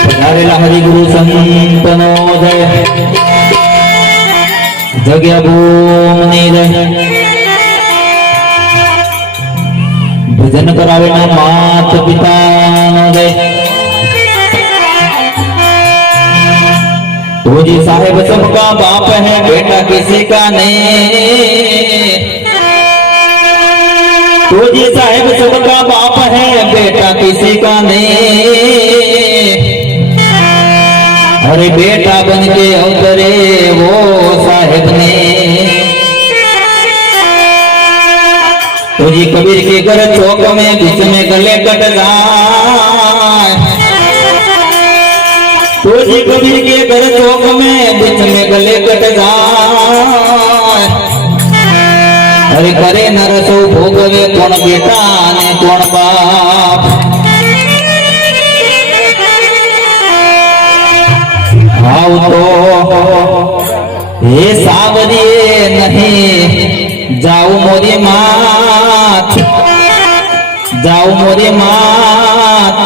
पधारेला हरिगुरु संतनो जय जग्या भूमि जय भजन करावे ना मात पिता जय तो जी साहेब सबका बाप है बेटा किसी का नहीं। तो जी साहेब सबका बाप है बेटा किसी का नहीं। अरे बेटा बन के अवतरे वो साहेब ने। तो जी कबीर के घर चौक में बीच में गले कट जाए। तो जी कबीर के घर चौक में बीच में गले कट जाए। अरे करे नरसो भोगवे कोण बेटा ने कोण बाप। हाउ तो ये सावरिये नहीं जाऊ मोरी मात, जाऊ मोरी मात।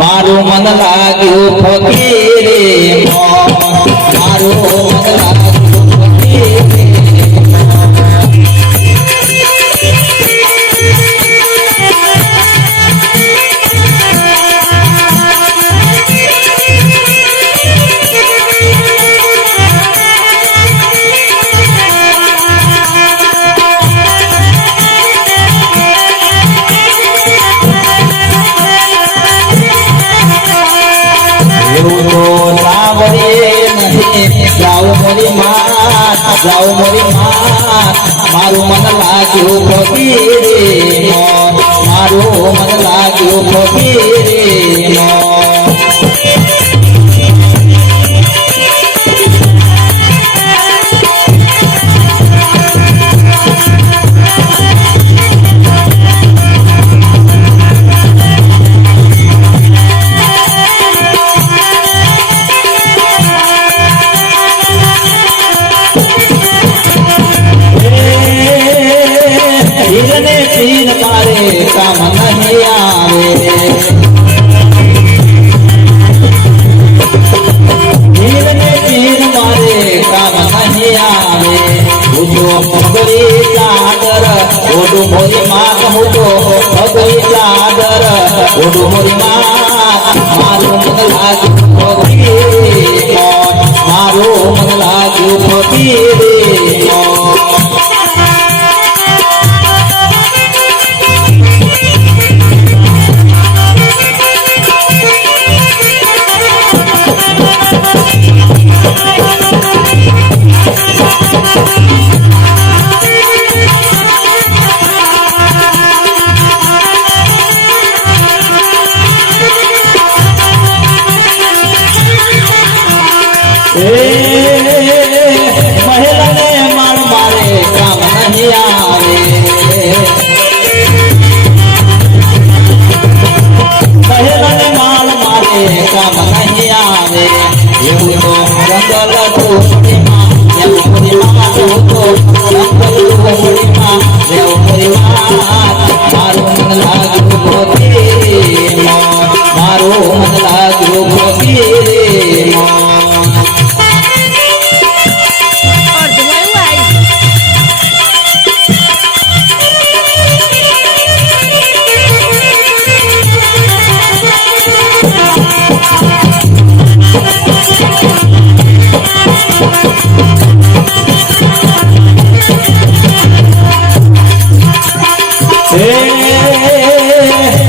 मारो मन लाग्यो फकीरे मारो मन लाग्यो फकीरे। जाओ मोरी मात, जाओ मोरी मात। मारो मन लाग्यो फकीरे मारो मन लाग्यो फकीरे। तीन मारे काम नहीं आवे। तीन मारे काम नहीं आवे। उठो भगवी चादर ओडू मोरी मात, उठो भगवी चादर ओडू मोरी मात। मारो मन लाग्यो फकीरे मारो मन लाग्यो फकीरे। महिला ने मार मारे काम नहीं आवे। महिला ने मार मारे काम नहीं आवे। ये तो जंगल तो बड़ी माँ, ये बड़ी माँ तो जंगल तो बड़ी माँ, ये बड़ी माँ। मारो मन लाग्यो फकीरे मारो मन लाग्यो फकीरे।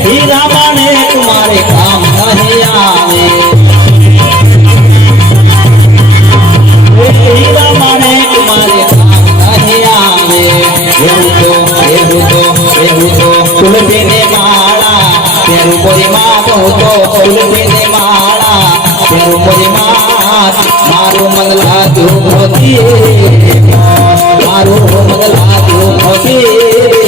हीरा माने तुम्हारे काम नहीं आवे। हीरा माने तुम्हारे काम नहीं आवे। तुलसी ने माला तेरू मोरी मात हो तो तुलसी ने माला तेरू मोरी मात। मारो मन लाग्यो फकीरे मारो मन लाग्यो फकीरे।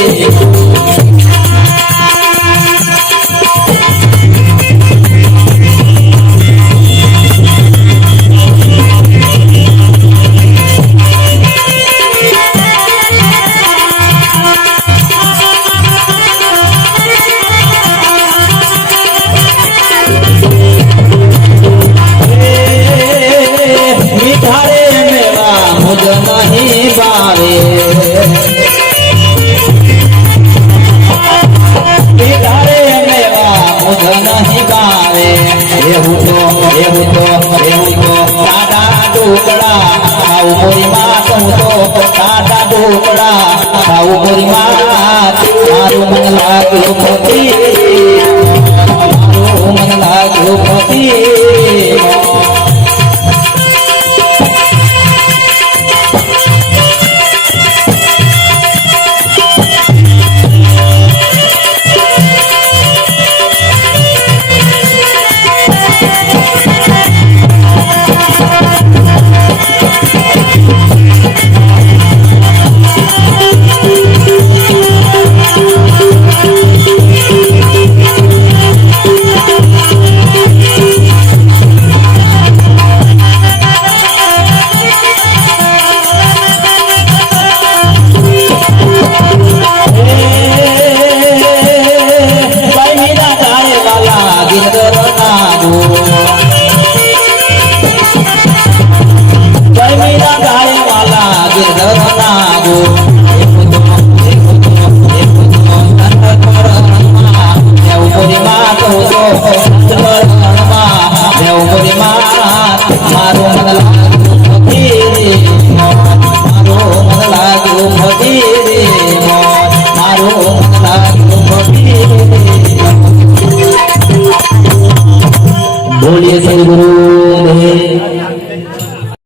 રે